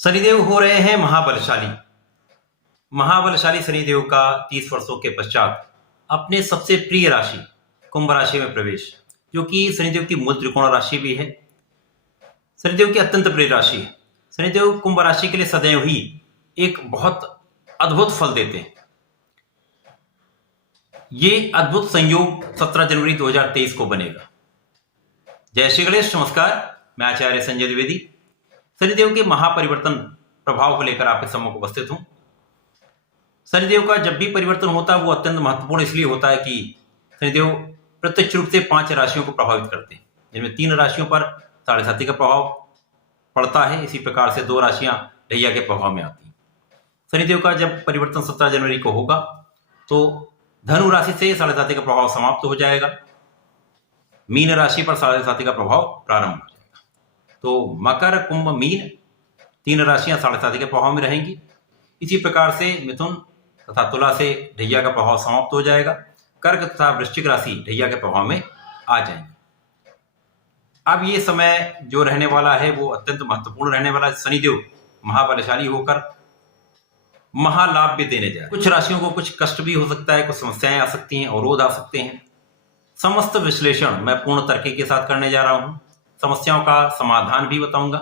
शनिदेव हो रहे हैं महाबलशाली। महाबलशाली शनिदेव का 30 वर्षों के पश्चात अपने सबसे प्रिय राशि कुंभ राशि में प्रवेश, जो कि शनिदेव की मूल त्रिकोण राशि भी है, शनिदेव की अत्यंत प्रिय राशि है। शनिदेव कुंभ राशि के लिए सदैव ही एक बहुत अद्भुत फल देते हैं। ये अद्भुत संयोग 17 जनवरी 2023 को बनेगा। जय श्री गणेश, नमस्कार। मैं आचार्य संजय द्विवेदी शनिदेव के महापरिवर्तन प्रभाव को लेकर आपके सम्मुख उपस्थित हूं। शनिदेव का जब भी परिवर्तन होता है वो अत्यंत महत्वपूर्ण इसलिए होता है कि शनिदेव प्रत्यक्ष रूप से 5 राशियों को प्रभावित करते हैं, जिनमें 3 राशियों पर साढ़े साथी का प्रभाव पड़ता है। इसी प्रकार से 2 राशियां ढैया के प्रभाव में आती हैं। शनिदेव का जब परिवर्तन 17 जनवरी को होगा तो धनु राशि से साढ़े साथी का प्रभाव समाप्त हो जाएगा, मीन राशि पर साढ़े साथी का प्रभाव प्रारंभ हो जाएगा। तो मकर, कुंभ, मीन 3 राशियां साढ़े साथी के प्रभाव में रहेंगी। इसी प्रकार से मिथुन तथा तुला से ढैया का प्रभाव समाप्त हो जाएगा। कर्क तथा वृश्चिक राशि ढैया के प्रभाव में आ जाएंगे। अब ये समय जो रहने वाला है वो अत्यंत महत्वपूर्ण रहने वाला है। शनिदेव महाबलशाली होकर महालाभ भी देने जाए। कुछ राशियों को कुछ कष्ट भी हो सकता है, कुछ समस्याएं आ सकती हैं, अवरोध आ सकते हैं। समस्त विश्लेषण मैं पूर्ण तर्क के साथ करने जा रहा हूं, समस्याओं का समाधान भी बताऊंगा,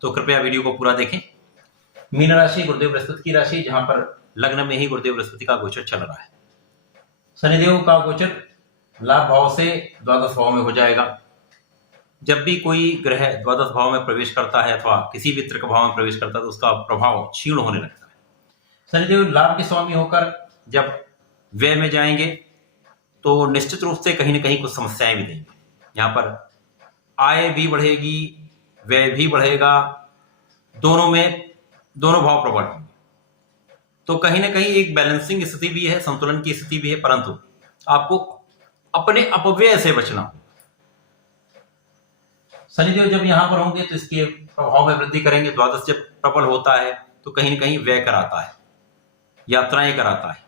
तो कृपया वीडियो को पूरा देखें। मीन राशि गुरुदेव बृहस्पति की राशि, जहां पर लग्न में ही गुरुदेव बृहस्पति का गोचर चल रहा है। शनिदेव का गोचर लाभ भाव से द्वादश भाव में हो जाएगा। जब भी कोई ग्रह द्वादश भाव में प्रवेश करता है अथवा किसी भी तृक भाव में प्रवेश करता है तो उसका प्रभाव क्षीण होने लगता है। शनिदेव लाभ के स्वामी होकर जब व्यय में जाएंगे तो निश्चित रूप से कहीं ना कहीं कुछ समस्याएं भी देंगे। यहाँ पर आय भी बढ़ेगी, व्यय भी बढ़ेगा, दोनों भाव प्रबल होंगे। तो कहीं ना कहीं एक बैलेंसिंग स्थिति भी है, संतुलन की स्थिति भी है, परंतु आपको अपने अपव्यय से बचना होगा। शनिदेव जब यहां पर होंगे तो इसके प्रभाव में वृद्धि करेंगे। द्वादश जब प्रबल होता है तो कहीं ना कहीं व्यय कराता है, यात्राएं कराता है,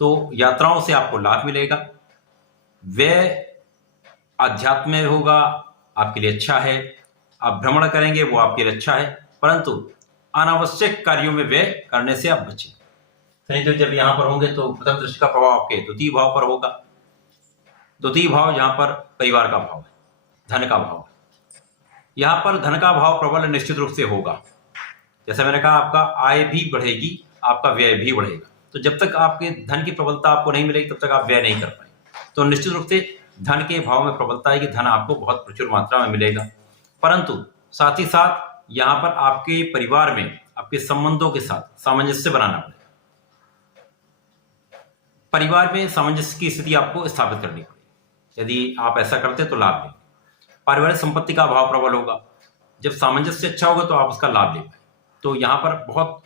तो यात्राओं से आपको लाभ मिलेगा। व्यय अध्यात्म में होगा, आपके लिए अच्छा है। आप भ्रमण करेंगे वो आपके लिए अच्छा है, परंतु अनावश्यक कार्यों में व्यय करने से आप बचें। शनिदेव जब यहां पर होंगे तो प्रथम दृष्टि का प्रभाव आपके द्वितीय भाव पर होगा। द्वितीय भाव जहां पर परिवार का भाव है, धन का भाव है। यहां पर धन का भाव प्रबल निश्चित रूप से होगा। जैसे मैंने कहा, आपका आय भी बढ़ेगी, आपका व्यय भी बढ़ेगा। तो जब तक आपके धन की प्रबलता आपको नहीं मिलेगी तब तक आप व्यय नहीं कर पाएंगे। तो निश्चित रूप से धन के भाव में प्रबलता है कि धन आपको बहुत प्रचुर मात्रा में मिलेगा, परंतु साथ ही साथ यहां पर आपके परिवार में आपके संबंधों के साथ सामंजस्य बनाना पड़ेगा। परिवार में सामंजस्य की स्थिति आपको स्थापित करनी पड़ेगी। यदि आप ऐसा करते तो लाभ लेंगे। पारिवारिक संपत्ति का भाव प्रबल होगा। जब सामंजस्य अच्छा होगा तो आप उसका लाभ ले पाएंगे। तो यहां पर बहुत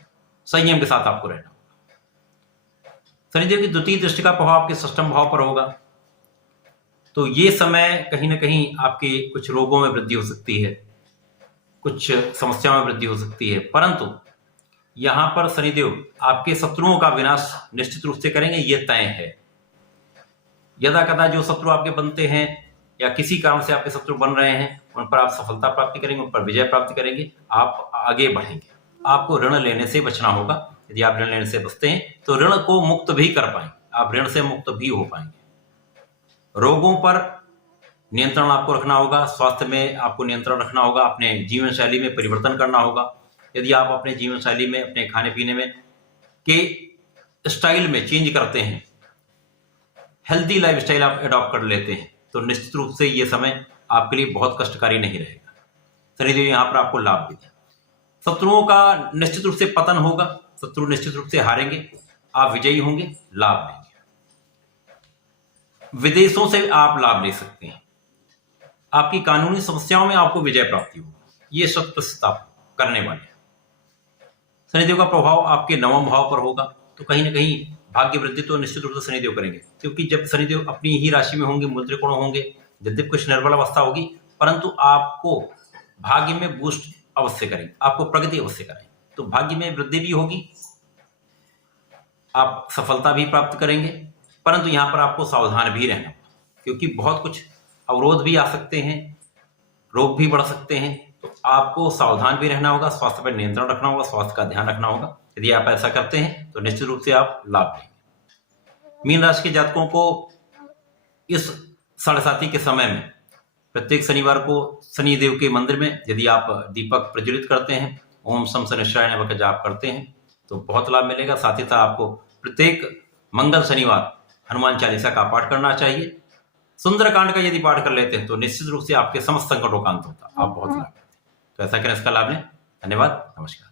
संयम के साथ आपको रहना होगा। शनिदेव की द्वितीय दृष्टि का प्रभाव आपके षष्ठम भाव पर होगा। तो ये समय कहीं ना कहीं आपके कुछ रोगों में वृद्धि हो सकती है, कुछ समस्याओं में वृद्धि हो सकती है, परंतु यहां पर शनिदेव आपके शत्रुओं का विनाश निश्चित रूप से करेंगे, ये तय है। यदा कदा जो शत्रु आपके बनते हैं या किसी कारण से आपके शत्रु बन रहे हैं, उन पर आप सफलता प्राप्ति करेंगे, उन पर विजय प्राप्ति करेंगे, आप आगे बढ़ेंगे। आपको ऋण लेने से बचना होगा। यदि आप ऋण लेने से बचते हैं तो ऋण को मुक्त भी कर पाएंगे, आप ऋण से मुक्त भी हो पाएंगे। रोगों पर नियंत्रण आपको रखना होगा, स्वास्थ्य में आपको नियंत्रण रखना होगा, अपने जीवन शैली में परिवर्तन करना होगा। यदि आप अपने जीवन शैली में, अपने खाने पीने में के स्टाइल में चेंज करते हैं, हेल्दी लाइफस्टाइल आप अडॉप्ट कर लेते हैं, तो निश्चित रूप से ये समय आपके लिए बहुत कष्टकारी नहीं रहेगा। शनिदेव यहाँ पर आपको लाभ भी दें। शत्रुओं का निश्चित रूप से पतन होगा, शत्रु निश्चित रूप से हारेंगे, आप विजयी होंगे, लाभ लेंगे। विदेशों से आप लाभ ले सकते हैं। आपकी कानूनी समस्याओं में आपको विजय प्राप्ति होगी, ये शत प्रतिशत आप करने वाले हैं। शनिदेव का प्रभाव आपके नवम भाव पर होगा, तो कहीं ना कहीं भाग्य वृद्धि तो निश्चित रूप से शनिदेव करेंगे, क्योंकि जब शनिदेव अपनी ही राशि में होंगे, मूल त्रिकोण होंगे, यद्यपि कुछ निर्बल अवस्था होगी, परंतु आपको भाग्य में बूस्ट अवश्य करेंगे, आपको प्रगति अवश्य करेंगे। तो भाग्य में वृद्धि भी होगी, आप सफलता भी प्राप्त करेंगे, परंतु यहां पर आपको सावधान भी रहना होगा, क्योंकि बहुत कुछ अवरोध भी आ सकते हैं, रोग भी बढ़ सकते हैं, तो आपको सावधान भी रहना होगा, स्वास्थ्य पर नियंत्रण रखना होगा, स्वास्थ्य का ध्यान रखना होगा। यदि आप ऐसा करते हैं तो निश्चित रूप से आप लाभ लेंगे। मीन राशि के जातकों को इस साढ़े के समय में प्रत्येक शनिवार को शनिदेव के मंदिर में यदि आप दीपक प्रज्वलित करते हैं, ओम शम शनिश्चराय नमः का जाप करते हैं तो बहुत लाभ मिलेगा। साथ ही साथ आपको प्रत्येक मंगल शनिवार हनुमान चालीसा का पाठ करना चाहिए। सुंदरकांड का यदि पाठ कर लेते हैं तो निश्चित रूप से आपके समस्त संकटों का अंत होता है, आप बहुत लाभ करते हैं। तो ऐसा करें, इसका लाभ लें। धन्यवाद, नमस्कार।